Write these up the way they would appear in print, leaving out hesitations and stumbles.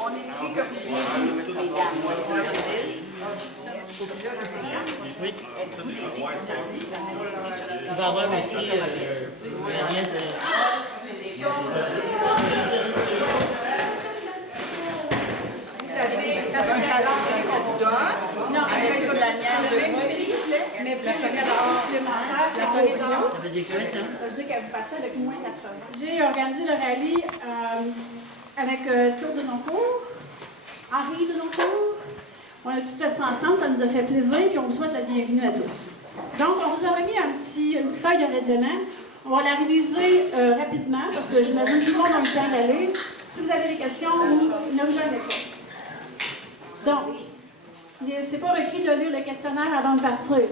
On écrit comme suivi, mesdames. Oui. Il va y avoir aussi la nièce. Vous avez un calendrier qu'on vous donne. Non, avec une lanière de vous, s'il vous plaît. mais plus de calendrier supplémentaire, ça veut dire Ça veut dire quoi, ça? ça veut dire que vous partez avec moins de 80. J'ai organisé le rallye avec Claude Denoncourt, Henri Denoncourt. On a tout fait ça ensemble, ça nous a fait plaisir, puis on vous souhaite la bienvenue à tous. Donc, on vous a remis une petite feuille de règlement. On va la réviser rapidement, parce que j'imagine que tout le monde a eu le temps d'aller. Si vous avez des questions, ne vous gênez pas. Donc, c'est pas requis de lire le questionnaire avant de partir.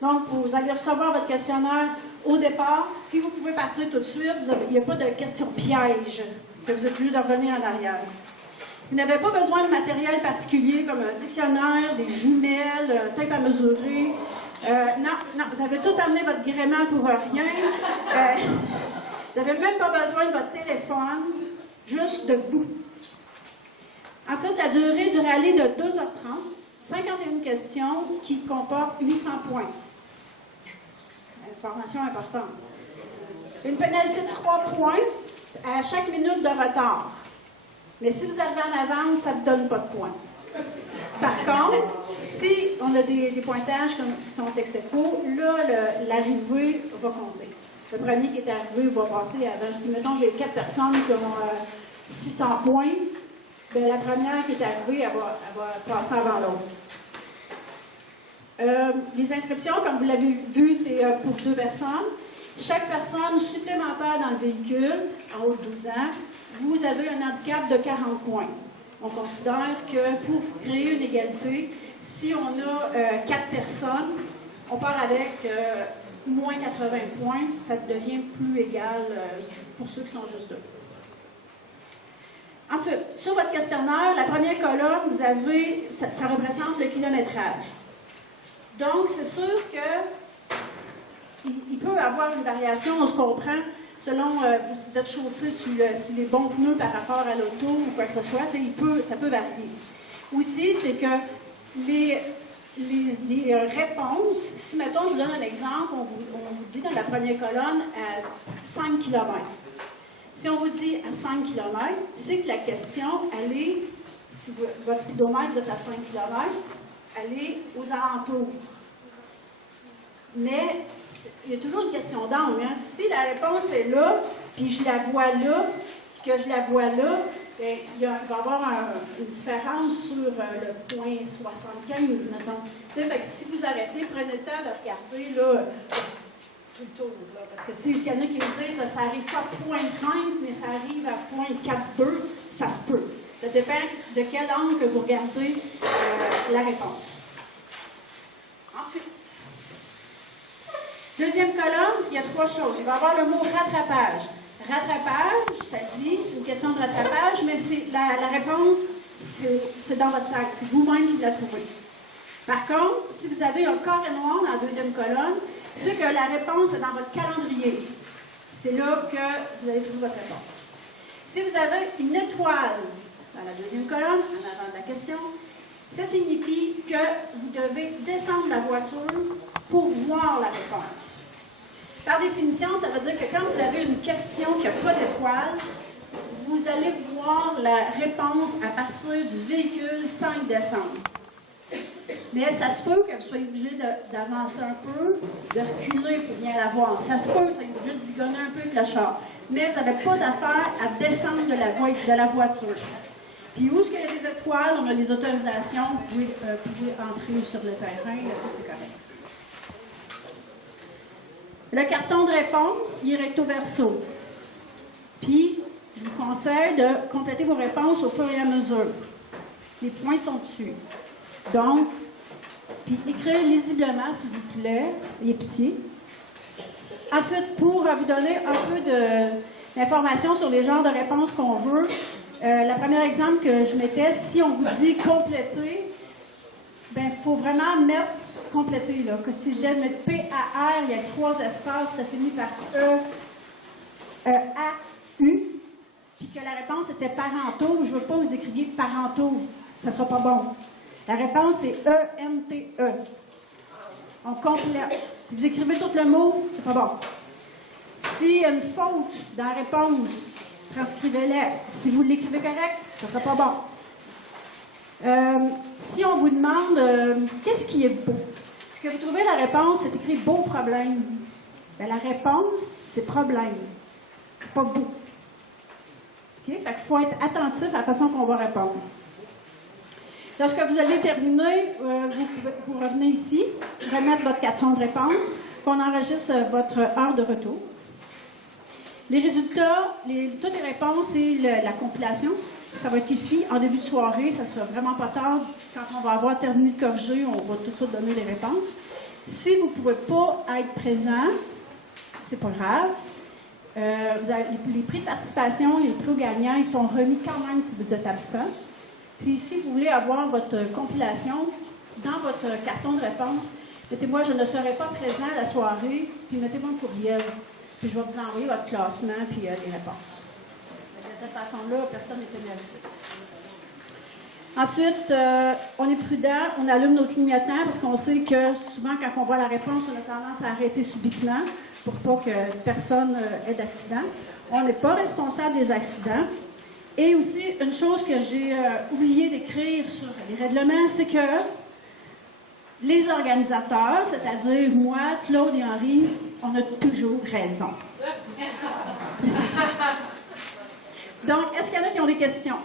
Donc, vous allez recevoir votre questionnaire au départ, puis vous pouvez partir tout de suite. Il n'y a pas de questions pièges que vous êtes obligé de revenir en arrière. Vous n'avez pas besoin de matériel particulier comme un dictionnaire, des jumelles, un tape à mesurer. Non, vous avez tout amené votre gréement pour rien. Vous n'avez même pas besoin de votre téléphone, juste de vous. Ensuite, la durée du rallye de 2h30, 51 questions qui comportent 800 points. Information importante. Une pénalité de 3 points à chaque minute de retard. Mais si vous arrivez en avance, ça ne vous donne pas de points. Par contre, si on a des pointages qui sont ex aequo, là, l'arrivée va compter. Le premier qui est arrivé va passer avant. Si, mettons, j'ai 4 personnes qui ont 600 points, bien, la première qui est arrivée, elle va passer avant l'autre. Les inscriptions, comme vous l'avez vu, c'est pour 2 personnes. Chaque personne supplémentaire dans le véhicule, en haut de 12 ans, vous avez un handicap de 40 points. On considère que pour créer une égalité, si on a 4 personnes, on part avec moins 80 points, ça devient plus égal pour ceux qui sont juste 2. Ensuite, sur votre questionnaire, la première colonne, vous avez, ça représente le kilométrage. Donc, c'est sûr qu'il peut y avoir une variation, on se comprend, selon si vous êtes chaussé sur les bons pneus par rapport à l'auto ou quoi que ce soit, ça peut varier. Aussi, c'est que les réponses, si, mettons, je vous donne un exemple, on vous dit dans la première colonne à 5 km. Si on vous dit à 5 km, c'est que la question, elle est, si votre speedomètre est à 5 km, elle est aux alentours. Mais il y a toujours une question d'angle. Hein? Si la réponse est là, puis je la vois là, puis que je la vois là, bien, il va y avoir une différence sur le point 75, mettons. Fait que si vous arrêtez, prenez le temps de regarder là, tout le tour. Là, parce que s'il y en a qui me disent ça n'arrive pas à point 5, mais ça arrive à point 4,2, ça se peut. Ça dépend de quel angle que vous regardez la réponse. Ensuite, deuxième colonne, il y a 3 choses. Il va y avoir le mot rattrapage. Rattrapage, ça dit, c'est une question de rattrapage, mais la réponse, c'est dans votre tête. C'est vous-même qui la trouvez. Par contre, si vous avez un carré noir dans la deuxième colonne, c'est que la réponse est dans votre calendrier. C'est là que vous allez trouver votre réponse. Si vous avez une étoile dans la deuxième colonne, en avant de la question, ça signifie que vous devez descendre la voiture pour voir la réponse. Par définition, ça veut dire que quand vous avez une question qui n'a pas d'étoile, vous allez voir la réponse à partir du véhicule sans y descendre. Mais ça se peut que vous soyez obligé d'avancer un peu, de reculer pour bien la voir. Ça se peut que vous soyez obligé de zigonner un peu avec le char. Mais vous n'avez pas d'affaire à descendre de la voiture. Puis où est-ce qu'il y a des étoiles, on a les autorisations, vous pouvez entrer sur le terrain, ça c'est correct. Le carton de réponse, il est recto verso. Puis, je vous conseille de compléter vos réponses au fur et à mesure. Les points sont dessus. Donc, puis écrire lisiblement, s'il vous plaît. Il est petit. Ensuite, pour vous donner un peu d'informations sur les genres de réponses qu'on veut, le premier exemple que je mettais, si on vous dit compléter, ben il faut vraiment mettre compléter, là. Que si je viens de mettre P-A-R, il y a 3 espaces, ça finit par E-A-U. puis que la réponse était parentaux, je ne veux pas que vous écriviez parentaux, ça ne sera pas bon. La réponse est E-N-T-E. On complète. Si vous écrivez tout le mot, c'est pas bon. S'il y a une faute dans la réponse, transcrivez-la. Si vous l'écrivez correct, ça ne sera pas bon. Si on vous demande qu'est-ce qui est beau, que vous trouvez la réponse, c'est écrit beau problème. Bien, la réponse, c'est problème. C'est pas beau. OK? Fait qu'il faut être attentif à la façon qu'on va répondre. Lorsque vous allez terminer, vous revenez ici, remettre votre carton de réponse, qu'on enregistre votre heure de retour. Les résultats, toutes les réponses et la compilation, ça va être ici, en début de soirée. Ça sera vraiment pas tard. Quand on va avoir terminé de corriger, on va tout de suite donner les réponses. Si vous ne pouvez pas être présent, c'est pas grave. Vous avez les prix de participation, les prix gagnants, ils sont remis quand même si vous êtes absent. Puis si vous voulez avoir votre compilation dans votre carton de réponse, mettez-moi, je ne serai pas présent à la soirée, puis mettez-moi un courriel. Puis je vais vous envoyer votre classement puis les réponses. De cette façon-là, personne n'est pénalisé. Ensuite, on est prudent, on allume nos clignotants parce qu'on sait que souvent, quand on voit la réponse, on a tendance à arrêter subitement pour pas que personne ait d'accident. On n'est pas responsable des accidents. Et aussi, une chose que j'ai oublié d'écrire sur les règlements, c'est que les organisateurs, c'est-à-dire moi, Claude et Henri, on a toujours raison. Donc, est-ce qu'il y en a qui ont des questions?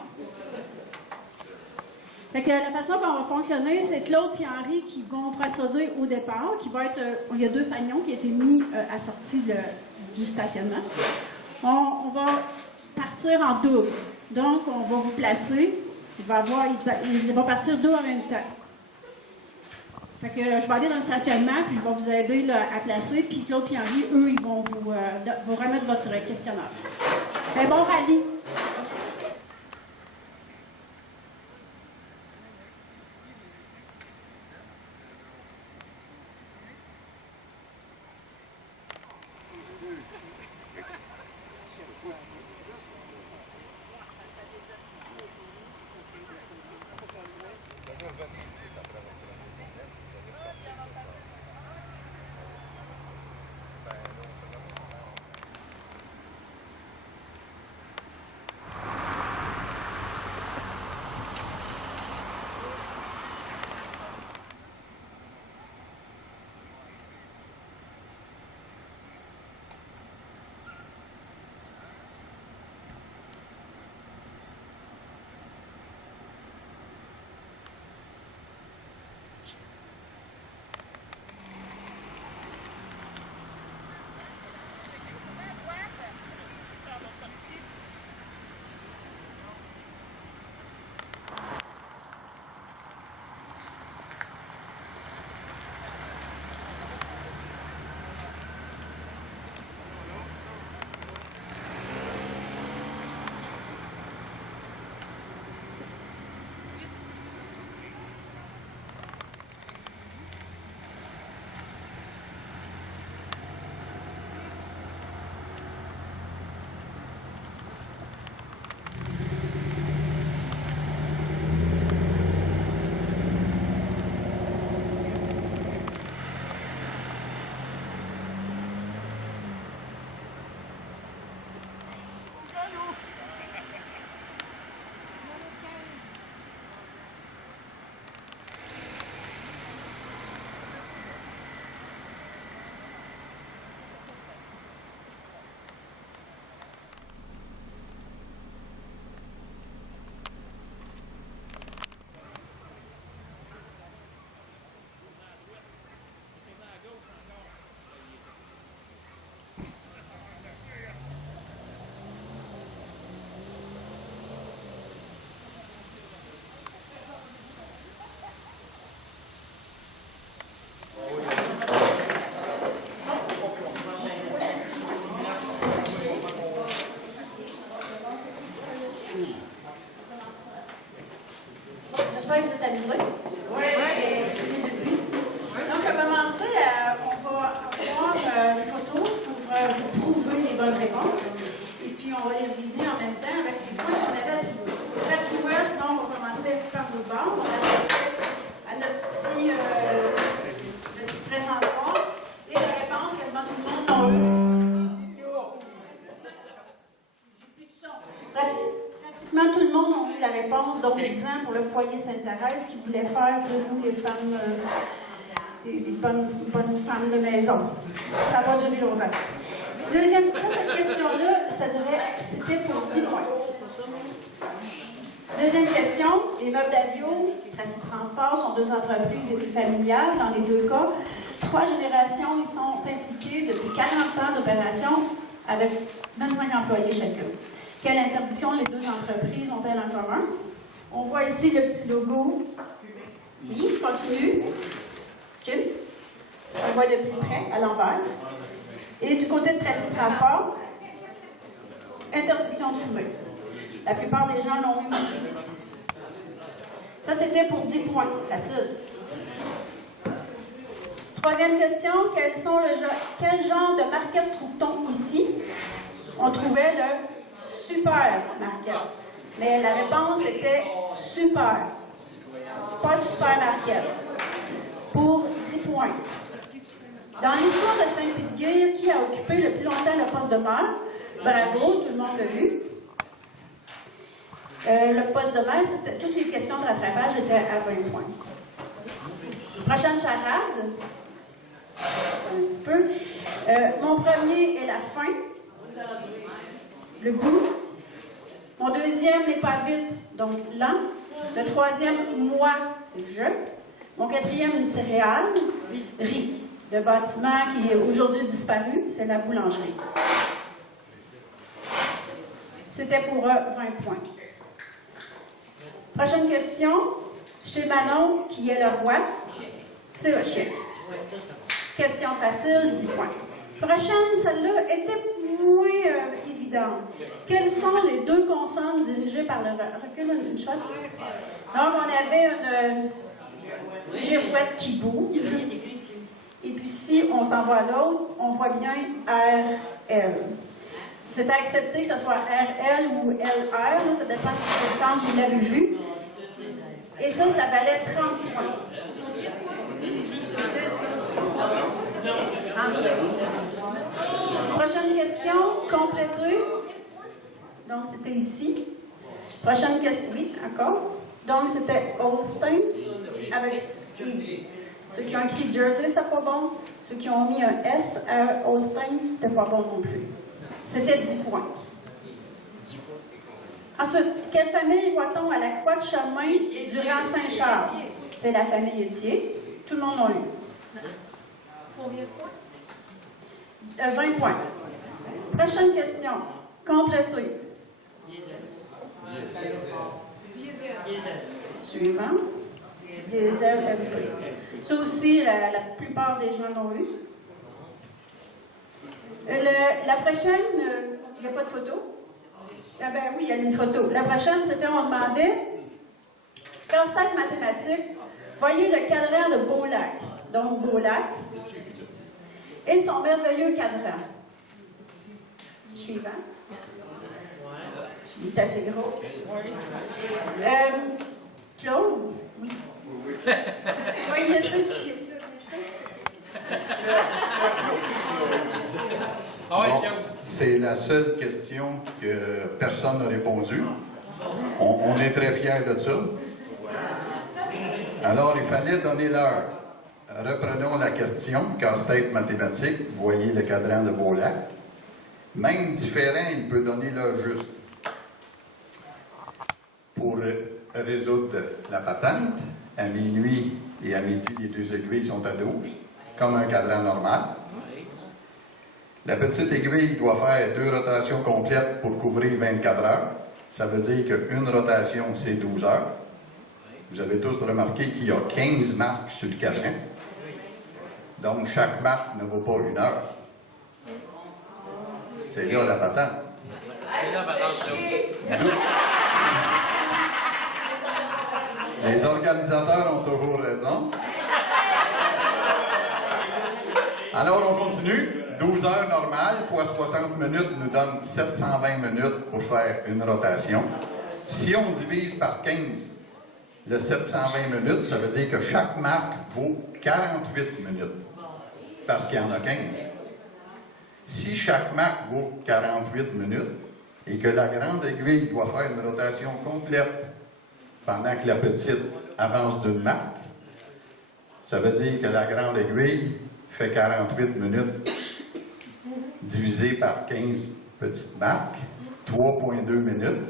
Fait que la façon dont on va fonctionner, c'est Claude et Henri qui vont procéder au départ, qui va être, il y a 2 fanions qui ont été mis à la sortie du stationnement. On va partir en double. Donc, on va vous placer. Il va partir 2 en même temps. Fait que je vais aller dans le stationnement, puis je vais vous aider là, à placer. Puis Claude et Henri, eux, ils vont vous remettre votre questionnaire. Ben, bon rallye! on va les réviser en même temps avec les points qu'on avait pratiquement. Sinon, on va commencer par le bord. On avait fait à notre petit présentoir. Et la réponse, quasiment tout le monde l'a eu. J'ai plus de son. Pratiquement tout le monde a eu la réponse, donc 10 ans pour le foyer Sainte-Thérèse qui voulait faire de nous les femmes, des bonnes femmes de maison. Ça va durer longtemps. Deuxième, cette question-là, c'était pour 10 points. Deuxième question, les meubles d'Avio, Tracy Transport sont 2 entreprises et familiales dans les 2 cas. 3 générations, ils sont impliqués depuis 40 ans d'opération avec 25 employés chacun. Quelle interdiction les 2 entreprises ont-elles en commun? On voit ici le petit logo. Oui, continue. Jim? On le voit de plus près, à l'envers. Et du côté de Tracy Transport, interdiction de fumer. La plupart des gens l'ont eu aussi. Ça, c'était pour 10 points. Facile. Troisième question, quel genre de marquette trouve-t-on ici? On trouvait le super marquette. Mais la réponse était super. Pas super marquette. Pour 10 points. Dans l'histoire de Saint-Pédguire, qui a occupé le plus longtemps le poste de maire? Bravo, tout le monde l'a vu. Le poste de maire, toutes les questions de rattrapage étaient à 20 points. Prochaine charade. Un petit peu. Mon premier est la fin. Le goût. Mon deuxième n'est pas vite, donc lent. Le troisième, moi, c'est je. Mon quatrième, une céréale, riz. Le bâtiment qui est aujourd'hui disparu, c'est la boulangerie. C'était pour 20 points. Prochaine question. Chez Manon, qui est le roi? C'est le chien. Question facile, 10 points. Prochaine, celle-là était moins évidente. Quelles sont les 2 consonnes dirigées par le recul une shot? Donc, on avait une girouette qui bouge. Et puis, si on s'en va à l'autre, on voit bien RL. C'est à accepter que ce soit RL ou LR. Ça dépend de quel sens vous l'avez vu. Et ça valait 30 points. Prochaine question, complétée. Donc, c'était ici. Prochaine question, oui, encore. Donc, c'était Holstein. Avec ceux qui ont écrit Jersey, c'était pas bon. Ceux qui ont mis un S à Holstein, c'était pas bon non plus. C'était 10 points. Ensuite, quelle famille voit-on à la Croix de Chemin du rang Saint-Charles? C'est la famille Étier. Tout le monde l'a eu. Combien de points? 20 points. Prochaine question. Complétée. Diesel. Suivant. Diesel FP. Ça aussi, la plupart des gens l'ont eu. La prochaine, il n'y a pas de photo. Ah ben oui, il y a une photo. La prochaine, c'était, on demandait, casse-tête mathématique, voyez le cadran de Beaulac. Donc, Beaulac. Et son merveilleux cadran. Suivant. Il est assez gros. Claude? Oui. Oui, il laisse expliquer ça. Bon, c'est la seule question que personne n'a répondu. On est très fiers de ça. Alors, il fallait donner l'heure. Reprenons la question, casse-tête mathématique, voyez le cadran de Beaulac. Même différent, il peut donner l'heure juste. Pour résoudre la patente, à minuit et à midi, les 2 aiguilles sont à 12, comme un cadran normal. La petite aiguille doit faire 2 rotations complètes pour couvrir 24 heures. Ça veut dire qu'une rotation, c'est 12 heures. Vous avez tous remarqué qu'il y a 15 marques sur le cadran. Donc, chaque marque ne vaut pas 1 heure. C'est là la patente. Les organisateurs ont toujours raison. Alors, on continue. 12 heures normales fois 60 minutes nous donne 720 minutes pour faire une rotation. Si on divise par 15 le 720 minutes, ça veut dire que chaque marque vaut 48 minutes. Parce qu'il y en a 15. Si chaque marque vaut 48 minutes et que la grande aiguille doit faire une rotation complète pendant que la petite avance d'une marque, ça veut dire que la grande aiguille fait 48 minutes divisé par 15 petites marques, 3,2 minutes.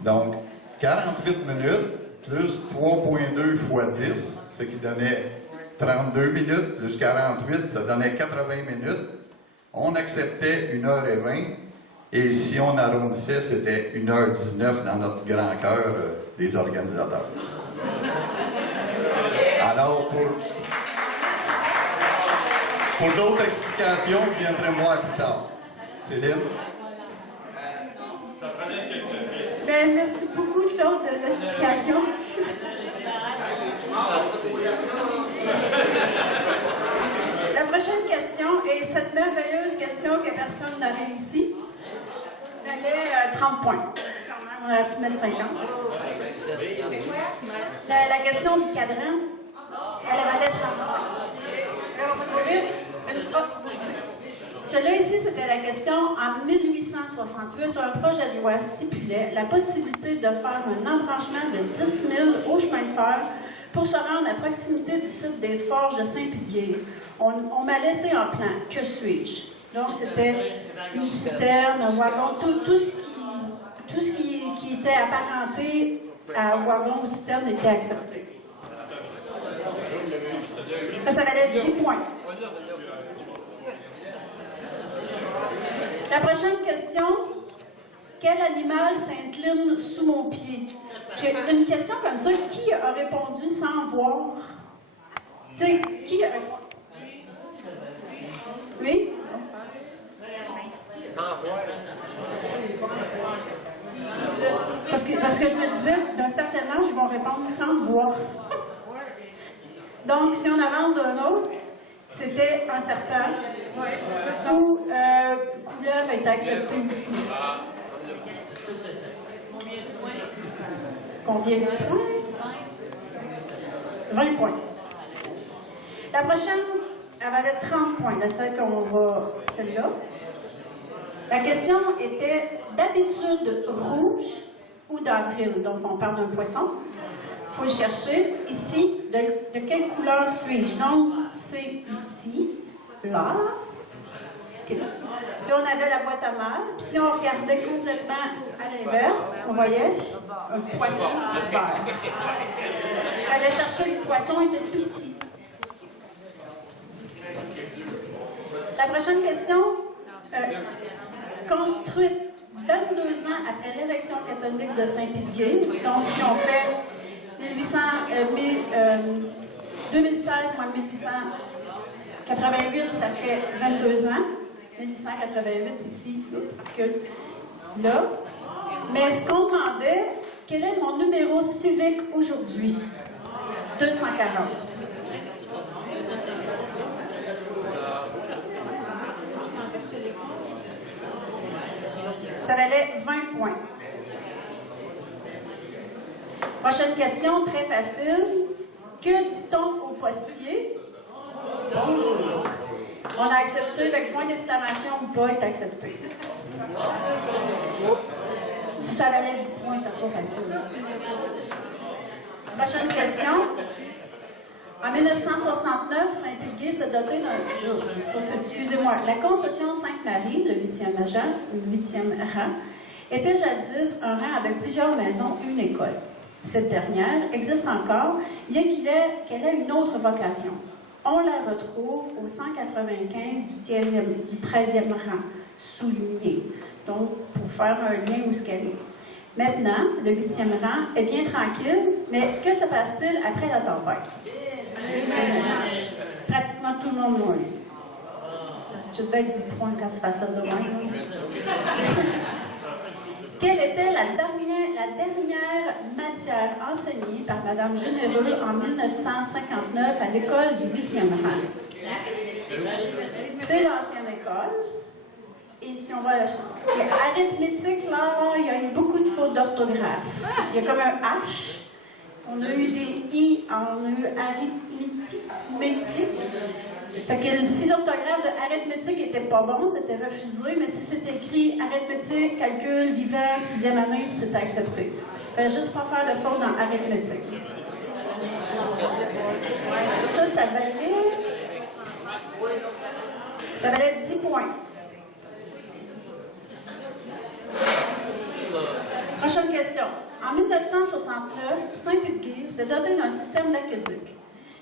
Donc, 48 minutes plus 3,2 fois 10, ce qui donnait 32 minutes, plus 48, ça donnait 80 minutes. On acceptait 1h20, et si on arrondissait, c'était 1h19 dans notre grand cœur des organisateurs. Alors, pour d'autres explications, vous viendrez me voir plus tard. Céline? Ben, merci beaucoup, Claude, de l'explication. La prochaine question est cette merveilleuse question que personne n'a réussi. Elle est 30 points. Quand même, on aurait pu mettre 50. La question du cadran, elle valait 30 points. On va trouver une fois. Celui-là ici, c'était la question. En 1868, un projet de loi stipulait la possibilité de faire un embranchement de 10 000 au chemin de fer pour se rendre à proximité du site des forges de Saint-Piguet. On m'a laissé en plan. Que suis-je? Donc, c'était une citerne, un wagon, tout ce qui était apparenté à wagon ou citerne était accepté. Ça valait 10 points. La prochaine question. Quel animal s'incline sous mon pied? J'ai une question comme ça. Qui a répondu sans voir? Tu sais, qui a répondu? Oui? Parce que je me disais, d'un certain âge, ils vont répondre sans voir. Donc, si on avance d'un autre, c'était un serpent. Ou couleur est accepté aussi. Combien de points? 20 points. La prochaine, elle valait 30 points, celle qu'on va. Celle-là. La question était d'habitude rouge ou d'avril. Donc, on parle d'un poisson. Il faut le chercher. Ici, de quelle couleur suis-je? Donc, c'est ici, là. Okay. Puis, on avait la boîte à mal. Puis, si on regardait complètement à l'inverse, on voyait un poisson vert. Il fallait chercher le poisson, il était tout petit. La prochaine question, construite 22 ans après l'érection catholique de Saint-Piguet. Donc, si on fait 2016 moins 1888, ça fait 22 ans. 1888 ici, là. Mais ce qu'on demandait, quel est mon numéro civique aujourd'hui? 240. Ça valait 20 points. Prochaine question, très facile. Que dit-on au postier? Bonjour. On a accepté, avec point d'exclamation ou pas est accepté. Si ça valait 10 points, c'était trop facile. Prochaine question. En 1969, Saint-Piguet s'est doté d'un... Excusez-moi. La concession Sainte-Marie, le 8e rang, était jadis un rang avec plusieurs maisons et une école. Cette dernière existe encore, bien qu'elle ait une autre vocation. On la retrouve au 195 du 13e rang, souligné. Donc, pour faire un lien où ce qu'elle est. Maintenant, le 8e rang est bien tranquille, mais que se passe-t-il après la tempête? Pratiquement tout le monde mourut. Tu devais être 10 points quand c'est facile de même. Quelle était la dernière matière enseignée par Mme Généreux en 1959 à l'école du 8e rang? C'est l'ancienne école. Et si on va à la arithmétique, là, il y a eu beaucoup de fautes d'orthographe. Il y a comme un H. On a eu des I, on a eu arithmétique. Fait que si l'orthographe de arithmétique n'était pas bon, c'était refusé, mais si c'était écrit arithmétique, calcul, vivant, 6e année, c'était accepté. Fait juste pas faire de faute dans arithmétique. Ça valait 10 points. Prochaine question. En 1969, Saint-Pudguir s'est doté d'un système d'aqueduc.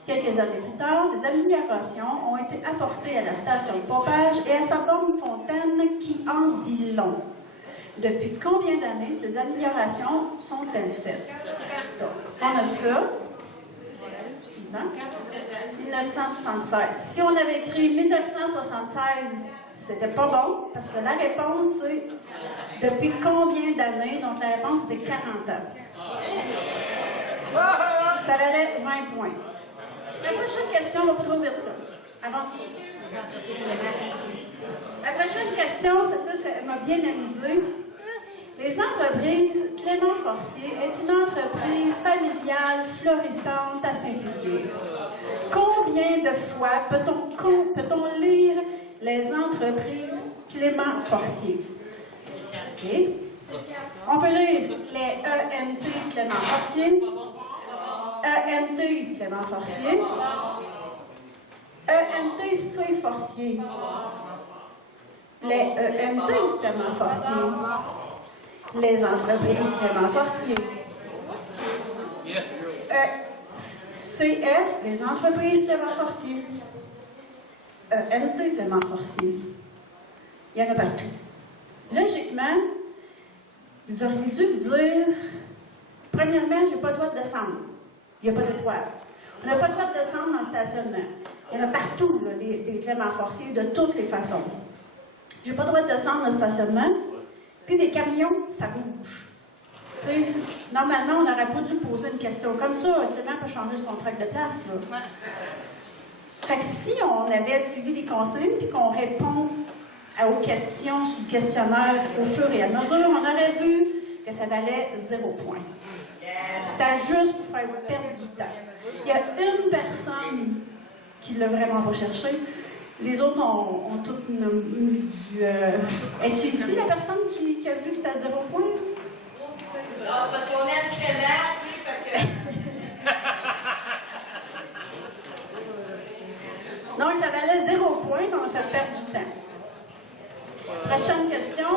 Quelques années plus tard, des améliorations ont été apportées à la station de pompage et à sa borne fontaine qui en dit long. Depuis combien d'années ces améliorations sont-elles faites? Donc, on a ça. Suivant. 1976. Si on avait écrit 1976, c'était pas bon, parce que la réponse, c'est depuis combien d'années? Donc, la réponse, c'était 40 ans. Ça valait 20 points. La prochaine question, on va pas trop vite, là. Avance. La prochaine question, celle-là, ça m'a bien amusée. Les entreprises Clément Forcier est une entreprise familiale florissante à Saint-Pudguir. Combien de fois peut-on lire les entreprises Clément Forcier? OK. On peut lire les ENT Clément Forcier, ENT Clément Forcier, ENTC Forcier, les ENT Clément Forcier, les entreprises Clément Forcier, CF, les entreprises Clément Forcier, ENT Clément Forcier. Il y en a partout. Logiquement, vous auriez dû vous dire, premièrement, je n'ai pas le droit de descendre. Il n'y a pas d'étoile. On n'a pas le droit de descendre dans le stationnement. Il y en a partout, là, des Clément Forcier, de toutes les façons. Je n'ai pas le droit de descendre dans le stationnement. Puis des camions, ça bouge. Tu sais, normalement, on n'aurait pas dû poser une question comme ça. Clément peut changer son truc de place, là. Fait que si on avait suivi des consignes puis qu'on répond aux questions sur le questionnaire au fur et à mesure, on aurait vu que ça valait 0 point. C'était juste pour faire perdre du temps. Il y a une personne qui l'a vraiment pas cherché. Les autres ont toutes mis du... Es-tu ici, la personne qui a vu que c'était 0 point? Non, parce qu'on aime Clément, tu sais, fait que... Donc, ça valait 0 point, mais on a fait perdre du temps. Prochaine question.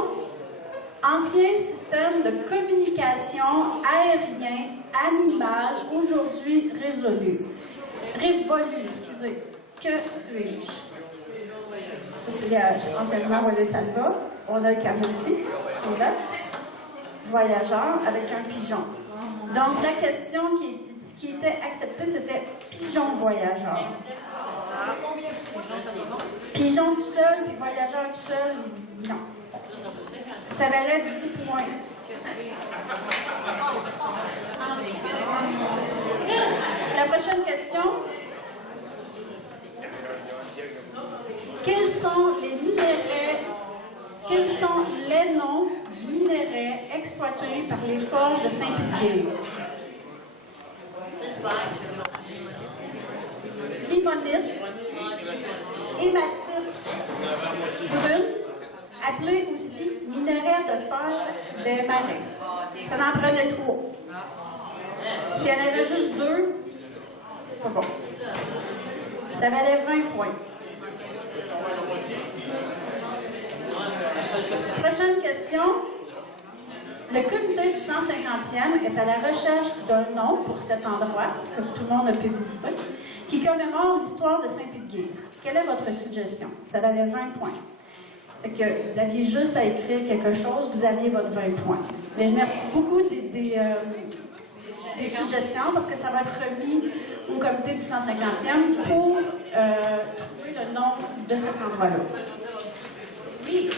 Ancien système de communication aérien animal, aujourd'hui révolu. Excusez. Que suis-je? Ça, c'est anciennement Wallis Salva. On a le camion ici, suivant. Voyageur avec un pigeon. Donc, la question qui était acceptée, c'était pigeon voyageur. Pigeon tout seul, puis voyageur tout seul, non. Ça valait 10 points. La prochaine question. Quels sont les noms du minerai exploité par les forges de Saint-Pudguir? Limonite, hématite brune, appelé aussi minerai de fer des marais. Ça en prenait 3. S'il y en avait juste 2, pas bon. Ça valait 20 points. Prochaine question. Le comité du 150e est à la recherche d'un nom pour cet endroit, que tout le monde a pu visiter, qui commémore l'histoire de Saint-Pudguir. Quelle est votre suggestion? Ça valait 20 points. Fait que vous aviez juste à écrire quelque chose, vous aviez votre 20 points. Mais je merci beaucoup des suggestions, parce que ça va être remis au comité du 150e pour trouver le nom de cet endroit-là. Oui.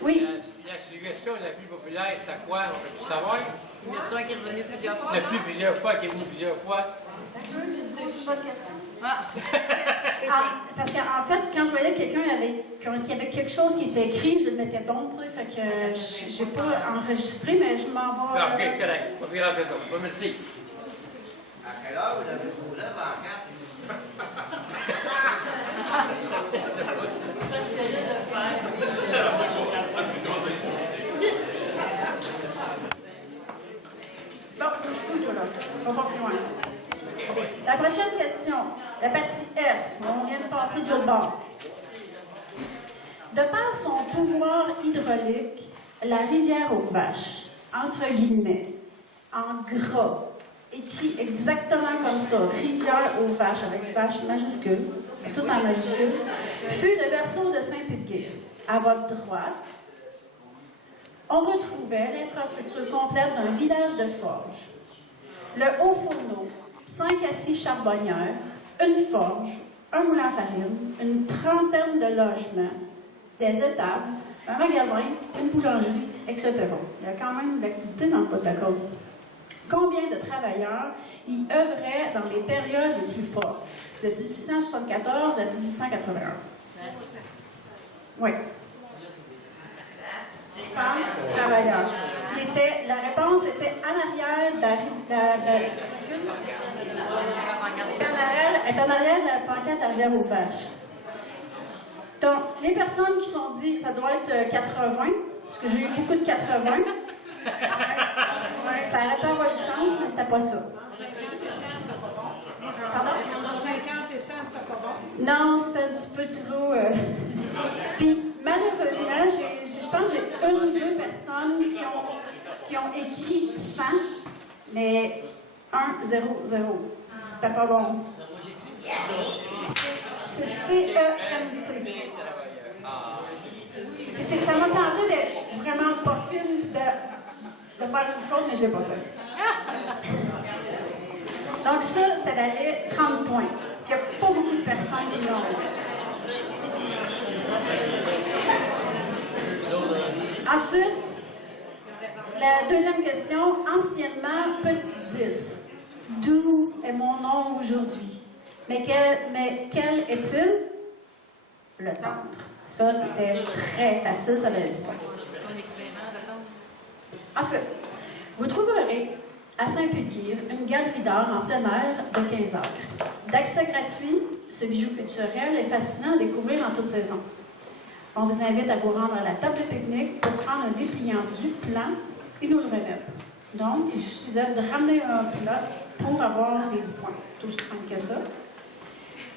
Oui. La suggestion la plus populaire, c'est quoi? On peut savoir? Il y en a qui est revenu plusieurs fois. Plusieurs fois, qui est venu plusieurs fois. T'as vu, tu ne poses pas de questions. Ah. Parce qu'en fait, quand je voyais quelqu'un qui avait quelque chose qui était écrit, je le mettais bon, tu sais, fait que j'ai pas enregistré, mais je m'en vais... OK, c'est correct. Pas plus grave que ça. Pas merci. À quelle heure vous l'avez vous là, en 4? Bon, touche plus, toi, là. On va plus loin. La prochaine question, la partie S, on vient de passer de l'autre bord. De par son pouvoir hydraulique, la rivière aux vaches, entre guillemets, en gras, écrit exactement comme ça, rivière aux vaches, avec vache majuscule, tout en majuscule, fut le berceau de Saint-Pédguire. À votre droite, on retrouvait l'infrastructure complète d'un village de forge. Le haut fourneau, 5 à 6 charbonnières, une forge, un moulin à farine, une trentaine de logements, des étables, un magasin, une boulangerie, etc. Il y a quand même de l'activité dans le bas de la côte. Combien de travailleurs y œuvraient dans les périodes les plus fortes, de 1874 à 1881? Oui. 100 travailleurs. La réponse était en arrière de la pancarte d'arrière aux vaches. Donc, les personnes qui sont dit que ça doit être 80, parce que j'ai eu beaucoup de 80, ça aurait pu avoir du sens, mais c'était pas ça. Pardon? Entre 50 et 100, c'était pas bon? Non, c'était un petit peu trop... Puis, malheureusement, je pense que j'ai une ou deux personnes qui ont écrit 100, mais 1, 0, 0. C'était pas bon. C'est C-E-N-T. Ça m'a tenté d'être vraiment pas fine de faire une faute, mais je l'ai pas fait. Donc ça valait 30 points. Il n'y a pas beaucoup de personnes qui l'ont eu. Ensuite, la deuxième question, anciennement petit 10. D'où est mon nom aujourd'hui? Mais quel est-il? Le tendre. Ça, c'était très facile, ça valait 10 points. Ensuite, vous trouverez à Saint-Pédguire une galerie d'art en plein air de 15 acres. D'accès gratuit, ce bijou culturel est fascinant à découvrir en toute saison. On vous invite à vous rendre à la table de pique-nique pour prendre un dépliant du plan et nous le remettre. Donc, il suffisait de ramener un plat pour avoir les 10 points. Tout aussi simple que ça.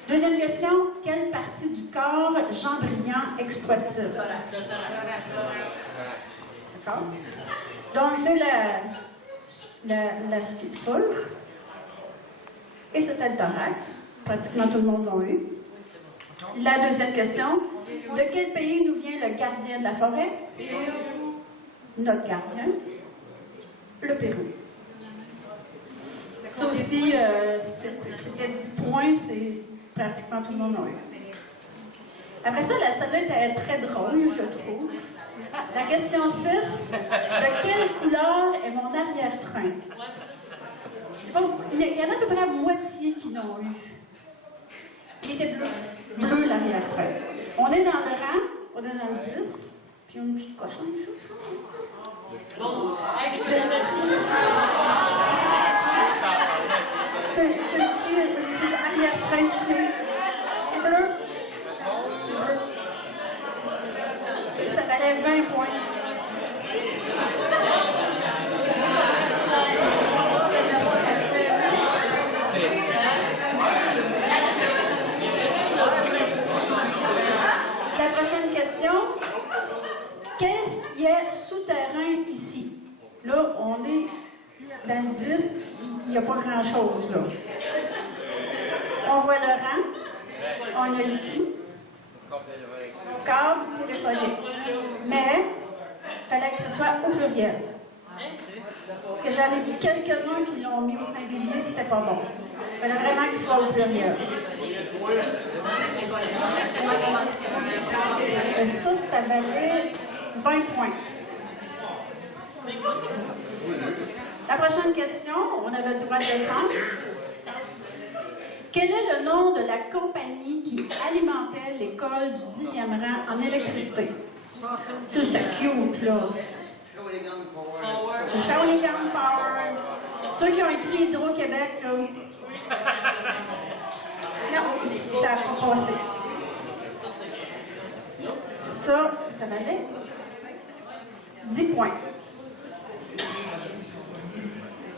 Deuxième question, quelle partie du corps Jean Brillant exploite-t-il? D'accord? Donc, c'est la sculpture. Et c'était le thorax. Pratiquement tout le monde l'a eu. La deuxième question, de quel pays nous vient le gardien de la forêt? Notre gardien, le Pérou. Ça aussi, c'était 10 points, c'est pratiquement tout le monde l'a eu. Après ça, celle-là était très drôle, je trouve. La question 6, de quelle couleur est mon arrière-train? Il y en a à peu près la moitié qui l'ont eu. Il était bleu. Bleu, l'arrière-train. On est dans le rang, on est dans le 10, puis on a une petite cochon. C'est un petit arrière-train de chez bleu. Ça valait 20 points. La prochaine question. Qu'est-ce qui est souterrain ici? Là, on est dans le 10, il n'y a pas grand-chose, là. On voit le rang. On a ici. Câble téléphonique. Mais, il fallait que ce soit au pluriel. Parce que j'en ai vu quelques-uns qui l'ont mis au singulier, c'était pas bon. Il fallait vraiment qu'il soit au pluriel. Ça valait 20 points. La prochaine question, on avait le droit de descendre. Quel est le nom de la compagnie qui alimentait l'école du 10e rang en électricité? Ça, c'était cute, là. Shawinigan Power. Ceux qui ont écrit Hydro-Québec, là. Non, ça n'a pas passé. Ça valait 10 points.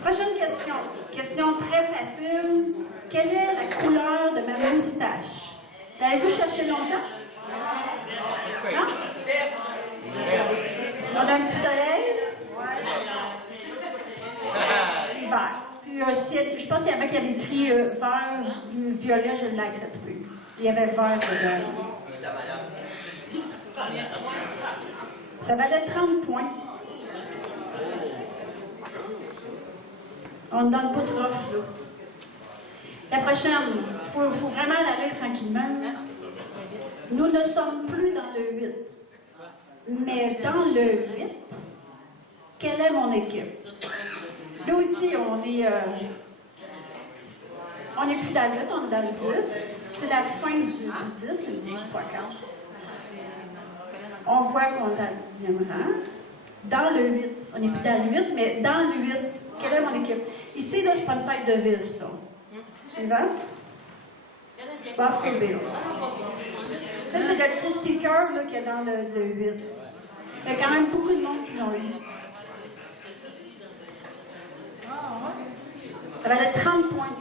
Prochaine question. Question très facile. Quelle est la couleur de ma moustache? L'avez-vous cherché longtemps? Non? On a un petit soleil? Vert. Puis, je pense qu'il y avait qui avait écrit vert, violet, je l'ai accepté. Il y avait vert dedans. Ça valait 30 points. On ne donne pas trop, là. La prochaine, il faut vraiment la lire tranquillement. Nous ne sommes plus dans le 8. Mais dans le 8, quelle est mon équipe? Là aussi, on est plus dans le 8, on est dans le 10. C'est la fin du 10, c'est le 10 pas 4. On voit qu'on est à le 10e rang. Dans le 8, on n'est plus dans le 8, mais dans le 8, quelle est mon équipe? Ici, là, c'est pas une tête de vis, là. Suivant? Buffalo Bills. Ça, c'est le petit sticker là, qu'il y a dans le 8. Il y a quand même beaucoup de monde qui l'ont eu. Ça valait 30 points.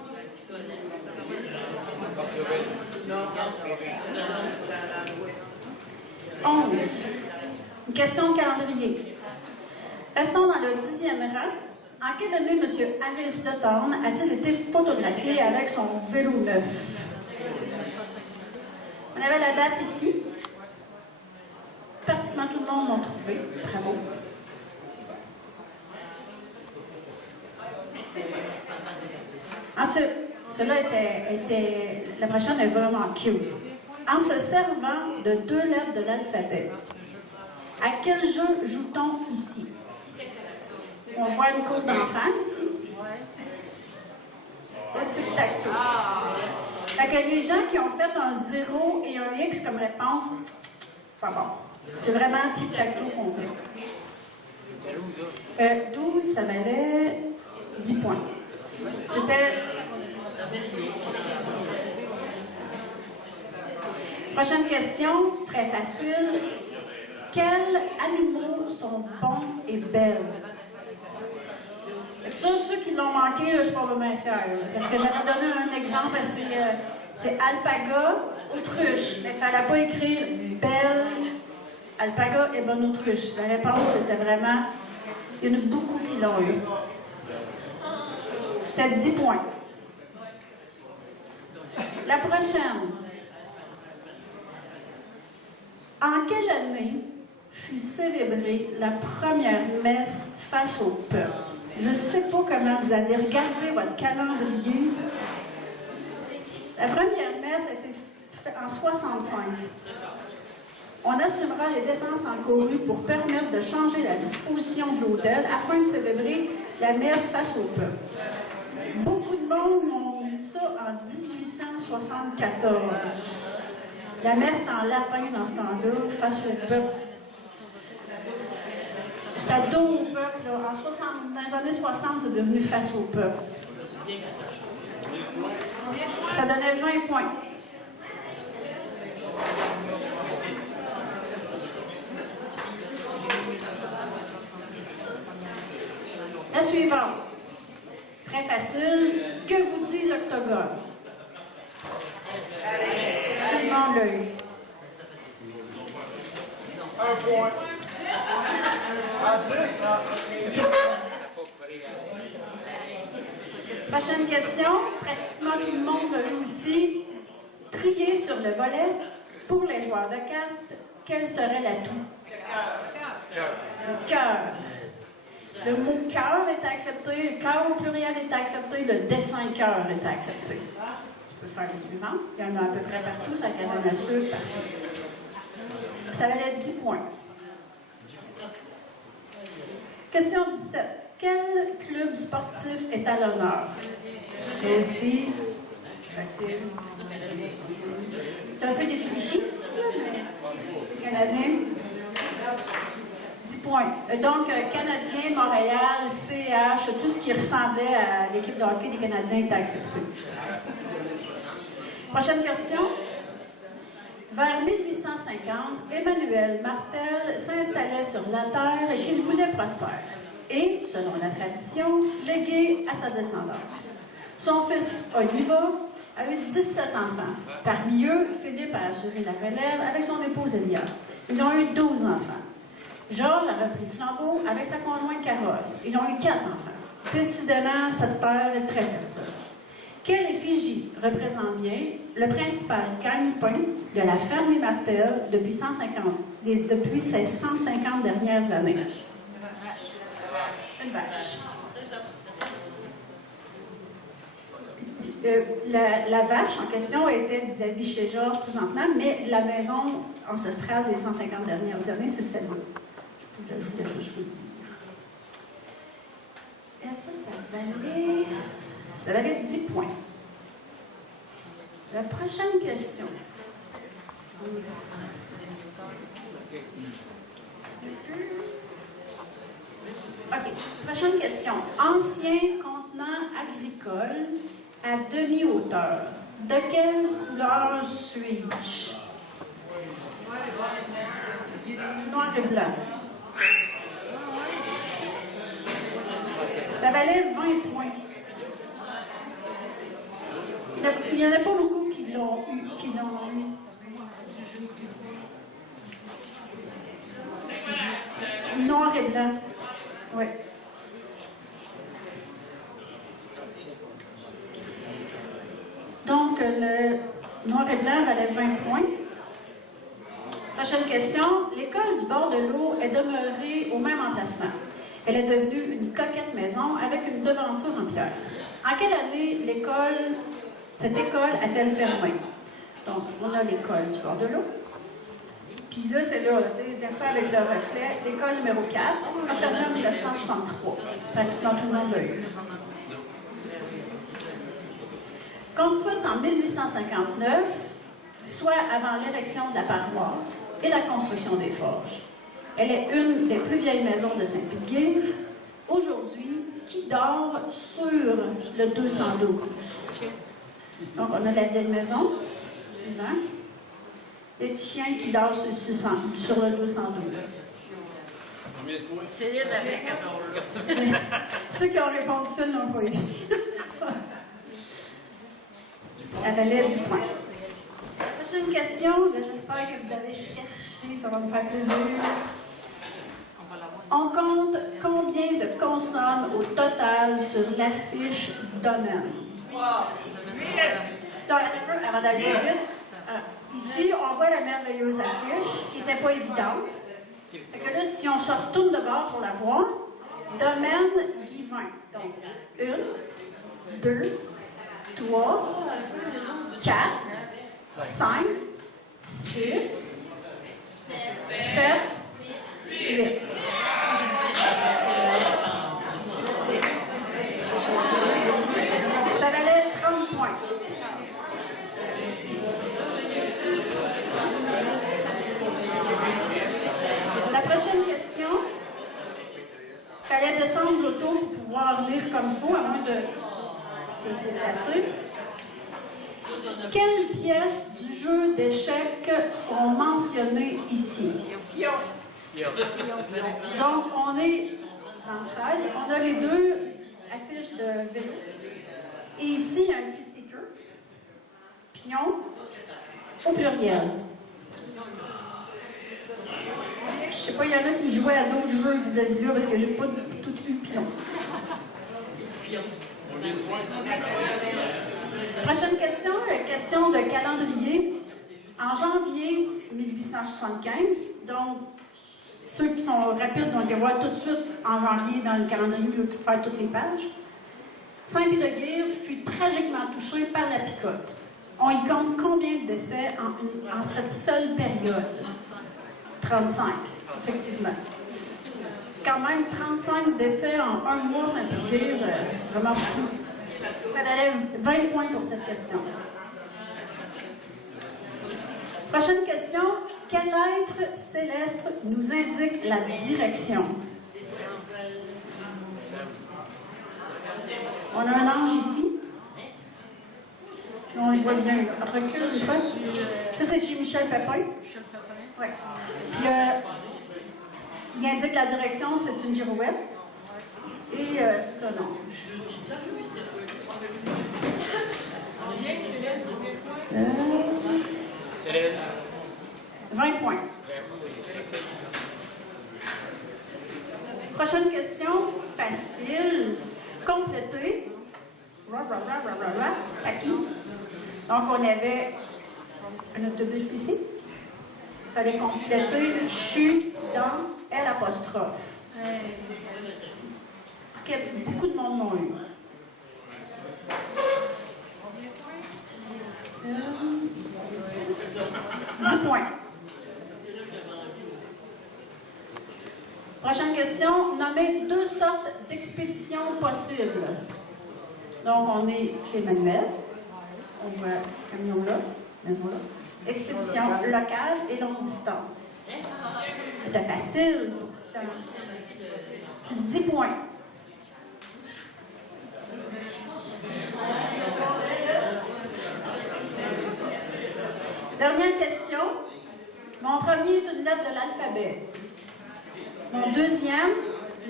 Une question de calendrier. Restons dans le 10e rang. En quelle année M. Aristotle a-t-il été photographié avec son vélo neuf? On avait la date ici. Pratiquement tout le monde l'a trouvé. Bravo. Ensuite, cela était... La prochaine est vraiment cute. En se servant de 2 lettres de l'alphabet, à quel jeu joue-t-on ici? On voit une cour d'enfants ici. Le tic-tac-toe. Fait que les gens qui ont fait un 0 et un X comme réponse, pas bon. C'est vraiment tic-tac-toe complet. 12, ça valait 10 points. C'était... Prochaine question, très facile. Quels animaux sont bons et belles? Ça, ceux qui l'ont manqué, là, je suis pas vraiment fière. Parce que j'avais donné un exemple, c'est alpaga, autruche. Mais il ne fallait pas écrire belle, alpaga et bonne autruche. La réponse, c'était vraiment... Il y en a beaucoup qui l'ont eu. C'était 10 points. La prochaine. En quelle année fut célébrée la première messe face au peuple? Je ne sais pas comment vous avez regardé votre calendrier. La première messe a été faite en 65. On assumera les dépenses encourues pour permettre de changer la disposition de l'autel afin de célébrer la messe face au peuple. Beaucoup de monde ont eu ça en 1874. La messe est en latin dans ce temps-là, face au peuple. C'était dos au peuple. Là. Dans les années 60, c'est devenu face au peuple. Ça donnait 20 points. La suivante. Très facile. Que vous dit l'octogone? Tout le monde l'a eu. 1 point. À 10. Prochaine question. Pratiquement tout le monde l'a eu aussi. Trier sur le volet. Pour les joueurs de cartes, quel serait l'atout? Le cœur. Le mot cœur est accepté, le cœur au pluriel est accepté, le dessin cœur est accepté. Tu peux faire le suivant. Il y en a à peu près partout, ça cabane à sucre partout. Ça valait 10 points. Question 17. Quel club sportif est à l'honneur? Ça aussi, Facile. C'est un peu défriché, ça, mais Canadien. 10 points. Donc, Canadien, Montréal, CH, tout ce qui ressemblait à l'équipe de hockey des Canadiens était accepté. Prochaine question. Vers 1850, Emmanuel Martel s'installait sur la terre qu'il voulait prospère et, selon la tradition, léguer à sa descendance. Son fils Oliva a eu 17 enfants. Parmi eux, Philippe a assuré la relève avec son épouse Elia. Ils ont eu 12 enfants. Georges a repris le flambeau avec sa conjointe Carole. Ils ont eu 4 enfants. Décidément, cette terre est très fertile. Quelle effigie représente bien le principal gagne-pain de la ferme des Martel depuis ces 150 dernières années? Une vache. La vache en question était vis-à-vis chez Georges présentement, mais la maison ancestrale des 150 dernières années, c'est celle-là. Je voulais juste vous le dire. Et ça valait 10 points. La prochaine question. OK. Prochaine question. Ancien contenant agricole à demi-hauteur. De quelle couleur suis-je? Noir et blanc. Ça valait 20 points. Il n'y en a pas beaucoup qui l'ont eu. Noir et blanc. Oui. Donc, le noir et blanc valait 20 points. Prochaine question. L'école du bord de l'eau est demeurée au même emplacement. Elle est devenue une coquette maison avec une devanture en pierre. En quelle année cette école a-t-elle fermé? Donc, on a l'école du bord de l'eau. Puis là, c'est là, tu sais, d'affaire avec le reflet. L'école numéro 4 a fermé en 1963. Pratiquement tout le monde l'a eu. Construite en 1859, soit avant l'érection de la paroisse et la construction des forges. Elle est une des plus vieilles maisons de Saint-Piguet. Aujourd'hui, qui dort sur le 212? Donc, on a la vieille maison, suivant. Les chiens qui dort sur le 212. Céline avait 14. Ceux qui ont répondu ça n'ont pas eu. Elle valait 10 points. Prochaine question. J'espère que vous allez chercher. Ça va me faire plaisir. On compte combien de consonnes au total sur l'affiche domaine? Donc, avant d'aller vite, ici, on voit la merveilleuse affiche qui n'était pas évidente. Fait que là, si on se retourne de bord pour la voir, domaine Guivin. Donc, 1, 2, 3, 4, 5, 6, 7, 8. Ça valait 30 points. La prochaine question. Il fallait descendre l'auto pour pouvoir lire comme il faut, à moins de se déplacer. Quelles pièces du jeu d'échecs sont mentionnées ici? Donc, on est dans le 13. On a les deux affiches de vélo. Et ici, il y a un petit sticker. Pion au pluriel. Je ne sais pas, il y en a qui jouaient à d'autres jeux vis-à-vis là parce que j'ai pas tout eu pion. Prochaine question, question de calendrier. En janvier 1875, donc ceux qui sont rapides vont aller voir tout de suite en janvier dans le calendrier, là, faire toutes les pages. Saint-Pédiguire fut tragiquement touché par la picote. On y compte combien de décès en cette seule période? 35, effectivement. Quand même, 35 décès en un mois, Saint-Pédiguire, c'est vraiment beaucoup. Ça valait 20 points pour cette question. Prochaine question. Quel être céleste nous indique la direction? On a un ange ici. On le voit bien. Recule une fois. Ça, c'est chez Michel Pépin. Oui. Puis, il indique la direction, c'est une girouette. Et c'est un ange. Célène. 20 points. Prochaine question, facile. Complétée. Taki. Donc, on avait un autobus ici. Il fallait compléter « je suis dans L apostrophe ». Beaucoup de monde l'ont eu. 10 points. Prochaine question. Nommez 2 sortes d'expéditions possibles. Donc, on est chez Emmanuel. On voit le camion là, maison là. Expédition locale et longue distance. C'était facile. C'est 10 points. Dernière question. Mon premier est une lettre de l'alphabet. Mon deuxième,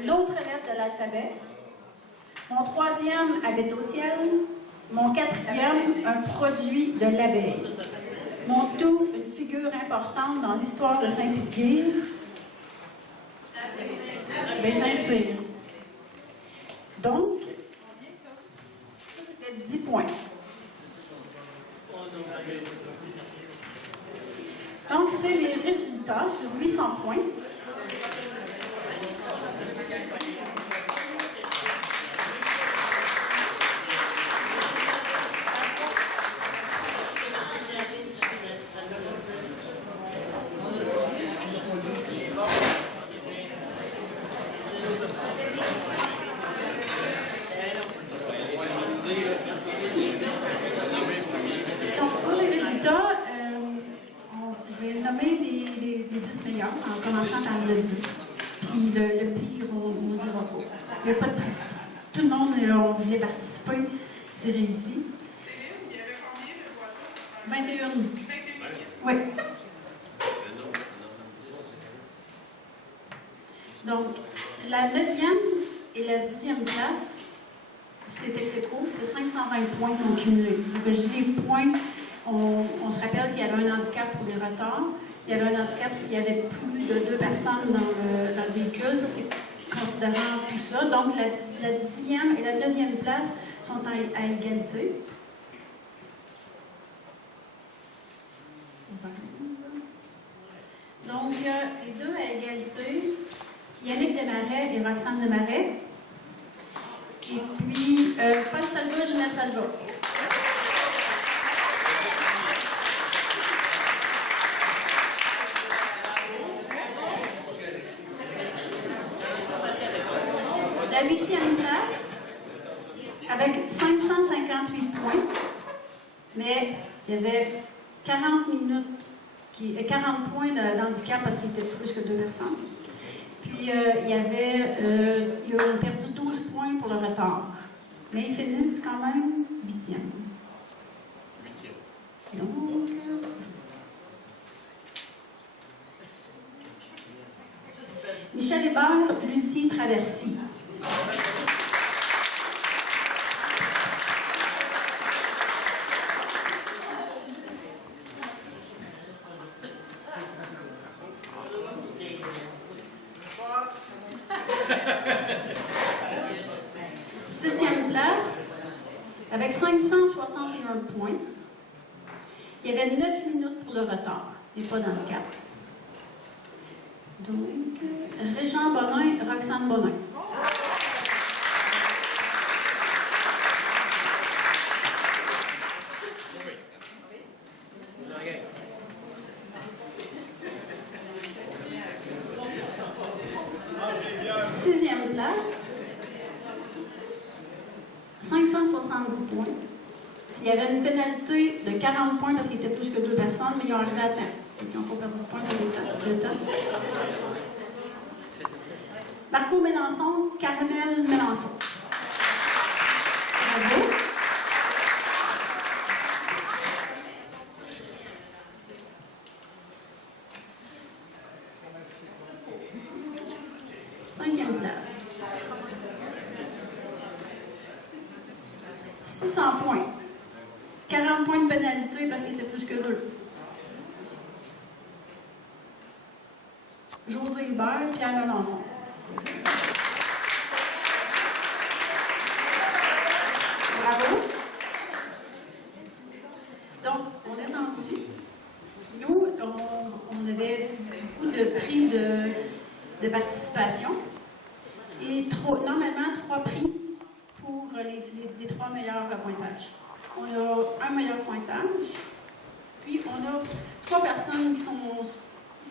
une autre lettre de l'alphabet. Mon troisième habite au ciel. Mon quatrième, un produit de l'abeille. Mon tout, une figure importante dans l'histoire de Saint-Péguire. Saint-Cyr. Donc, ça c'était 10 points. Donc, c'est les résultats sur 800 points. Donc, pour les résultats, je vais nommer les 10 meilleurs en commençant par le 10. Puis le pire, on ne dira pas. Il n'y a pas de précision. Tout le monde on voulait participer. C'est réussi. Céline, il y avait combien de voitures? 21. 21 Oui. Donc, la 9e et la 10e place, c'est ex-aequo, c'est 520 points qui ont cumulé. Donc, je dis les points, on se rappelle qu'il y avait un handicap pour les retards. Il y avait un handicap s'il y avait plus de 2 personnes dans le véhicule. Ça, c'est considérant tout ça. Donc, la 10e et la 9e place sont à égalité. Donc, les deux à égalité, Yannick Desmarais et Roxane Desmarais. Et puis, Paul Salva, Ginette Salva. La 8e place, avec 558 points, mais il y avait 40 minutes, 40 points d'handicap parce qu'il était plus que 2 personnes. Puis, ils ont perdu 12 points pour le retard. Mais ils finissent quand même 8e. Donc, Michel Hébert, Lucie Traversy. Avec 561 points. Il y avait 9 minutes pour le retard. Il n'y a pas d'handicap. Donc, Régent Bonin, Roxane Bonin. Sixième place. 560 70 points. Puis il y avait une pénalité de 40 points parce qu'il était plus que 2 personnes, mais ils ont arrivé à temps. Ils n'ont pas perdu de points pour le temps. Marco Mélenchon, Caramel Mélenchon. Bravo. Cinquième place. 600 points. 40 points de pénalité parce qu'il était plus que 2. José Hubert, Pierre Melançon. Bravo. Donc, on est rendu. Nous, on avait beaucoup de prix de participation et normalement 3 prix pour les 3 meilleurs pointages. On a un meilleur pointage, puis on a 3 personnes qui sont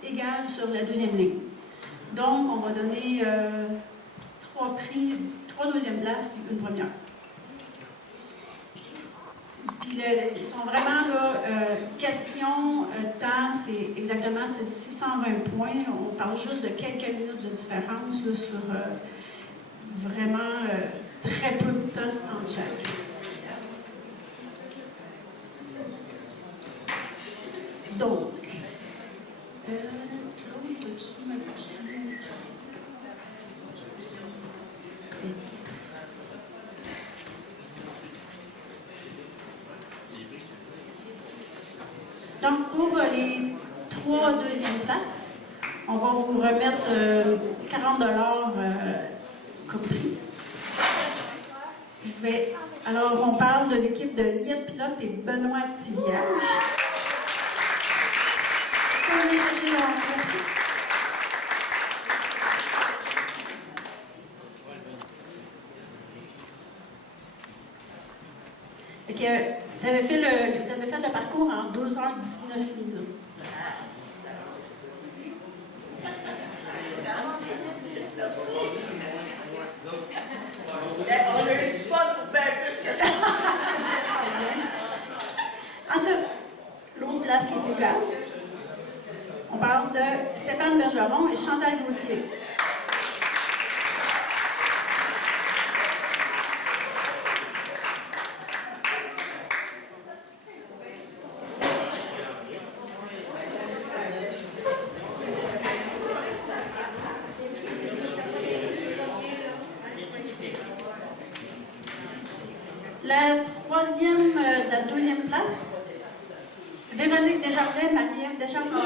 égales sur la deuxième ligne. Donc, on va donner 3 prix, 3 deuxièmes places, puis une première. Puis ils sont vraiment là, question temps, c'est exactement 620 points. On parle juste de quelques minutes de différence là, sur vraiment très peu de temps en chaque. Donc, pour les 3 deuxièmes places, on va vous remettre 40 $ comme prix. Alors, on parle de l'équipe de Liette Pilote et Benoît Tiviage. Vous avez fait le parcours en 2h19 minutes. On a eu du fun pour bien plus que ça. Ensuite, l'autre place qui est égale. On parle de Stéphane Bergeron et Chantal Gauthier. La deuxième place, Véronique Desjardins, Marie-Ève Desjardins.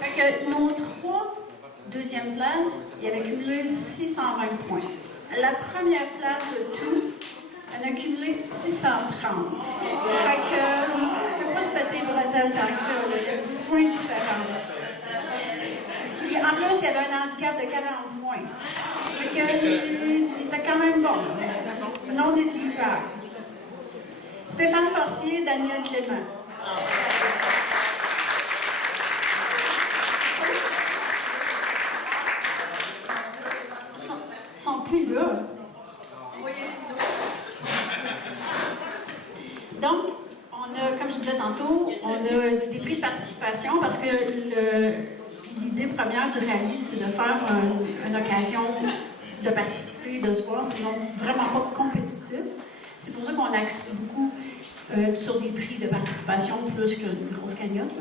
Fait que nos 3 deuxièmes places, il avait cumulé 620 points. La première place de tout, elle a cumulé 630. Fait que, on ne peut pas se péter les bretelles tant que ça. Il y a 10 points de différence. Puis en plus, il y avait un handicap de 40 points. Fait que, il était quand même bon. Non négligeable. Stéphane Forcier, Daniel Clément. Ils sont plus là. Donc, comme je disais tantôt, on a des prix de participation parce que l'idée première du rallye, c'est de faire une occasion de participer, de se voir, c'est donc vraiment pas compétitif. C'est pour ça qu'on axe beaucoup sur des prix de participation plus qu'une grosse cagnotte.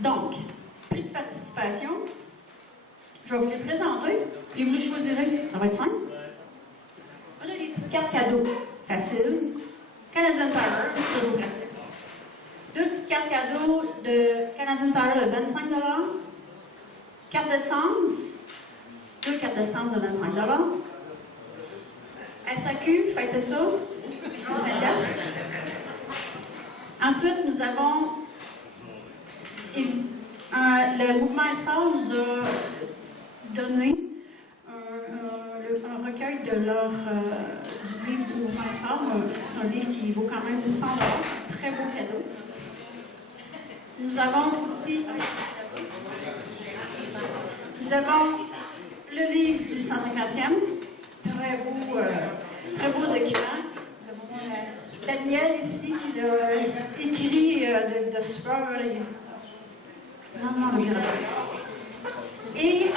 Donc, prix de participation, je vais vous les présenter et vous les choisirez. Ça va être simple. On a des petites cartes cadeaux faciles. Canadian Tire, toujours pratique. 2 petites cartes cadeaux de Canadian Tire de 25 $. Carte d'essence. 2 cartes d'essence de 25 $. SAQ, faites ça. 5 $. Ensuite, nous avons le mouvement SR nous a donné un recueil de leur du livre du Mouvement Ensemble. C'est un livre qui vaut quand même 100 $. Très beau cadeau. Nous avons aussi le livre du 150e. Très beau document. Nous avons Daniel ici qui l'a écrit de super. Non, et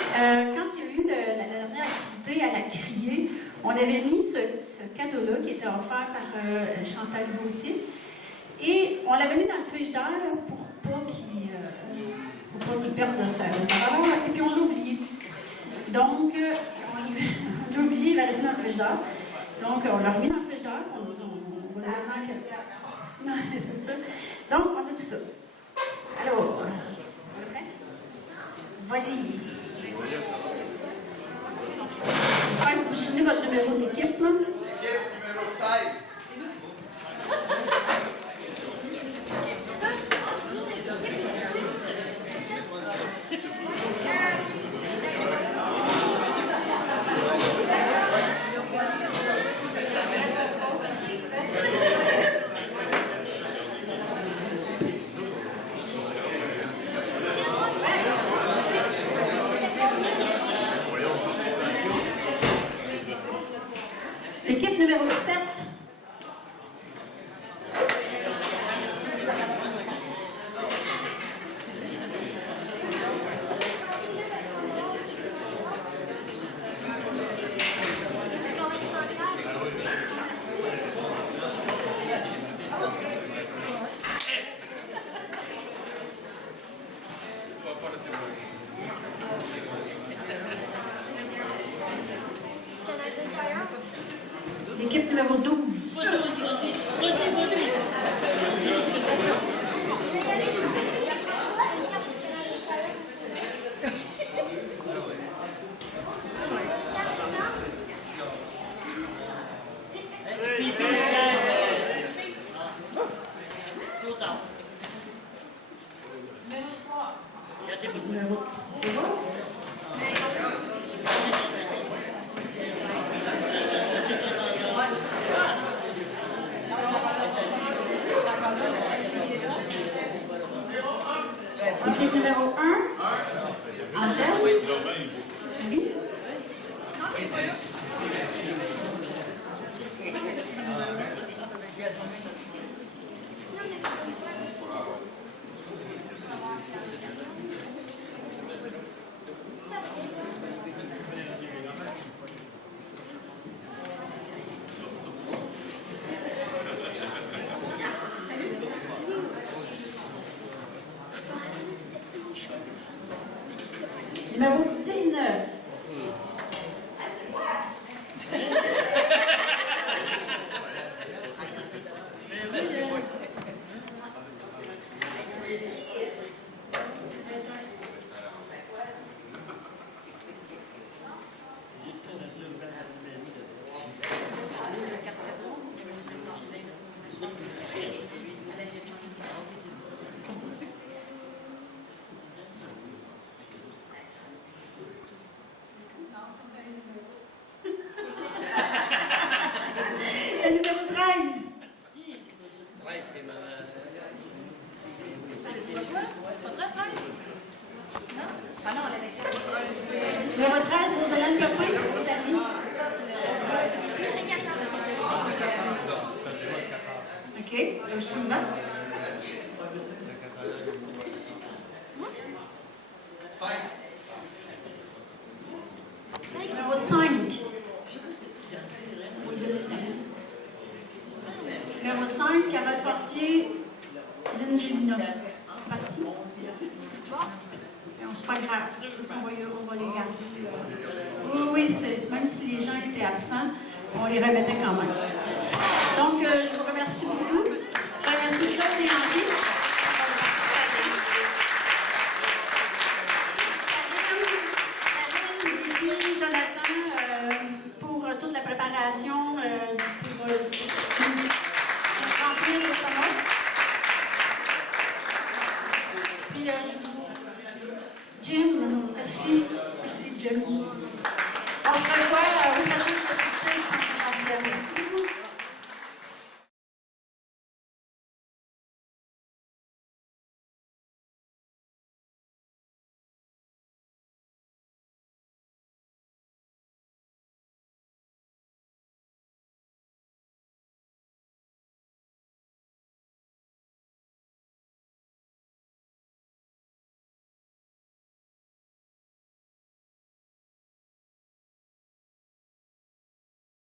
quand il y a eu la dernière activité à la criée, on avait mis ce cadeau-là qui était offert par Chantal Gauthier. Et on l'avait mis dans le frigidaire pour pas qu'il perde de sa valeur. Et puis on l'a oublié. Donc, on l'a oublié, il va rester dans le frigidaire. Donc, on l'a remis dans le frigidaire. On l'a remis. Non, c'est ça. Donc, on a tout ça. Alors, vas-y. J'espère que vous vous souvenez de votre numéro d'équipe, là. Équipe numéro 16. L'équipe numéro 7. L'équipe numéro 12. Numéro 3. Équipe numéro 1. Angèle. Oui. Numéro 19. Le numéro 13. Ouais, c'est ma. Numéro 13, Rosalind Coppin, vos amis. OK, le suivant. 5. Numéro 5. Numéro 5, Carole Forcier, Lynn Gélina. Parti. C'est pas grave, parce qu'on va les garder. Oui, même si les gens étaient absents, on les remettait quand même. Donc, je vous remercie beaucoup. Je remercie Claude et Henri pour leur participation. Karine, Lily, Jonathan, pour toute la préparation, pour remplir l'estomac. Puis, Jim, merci. Merci, Jim.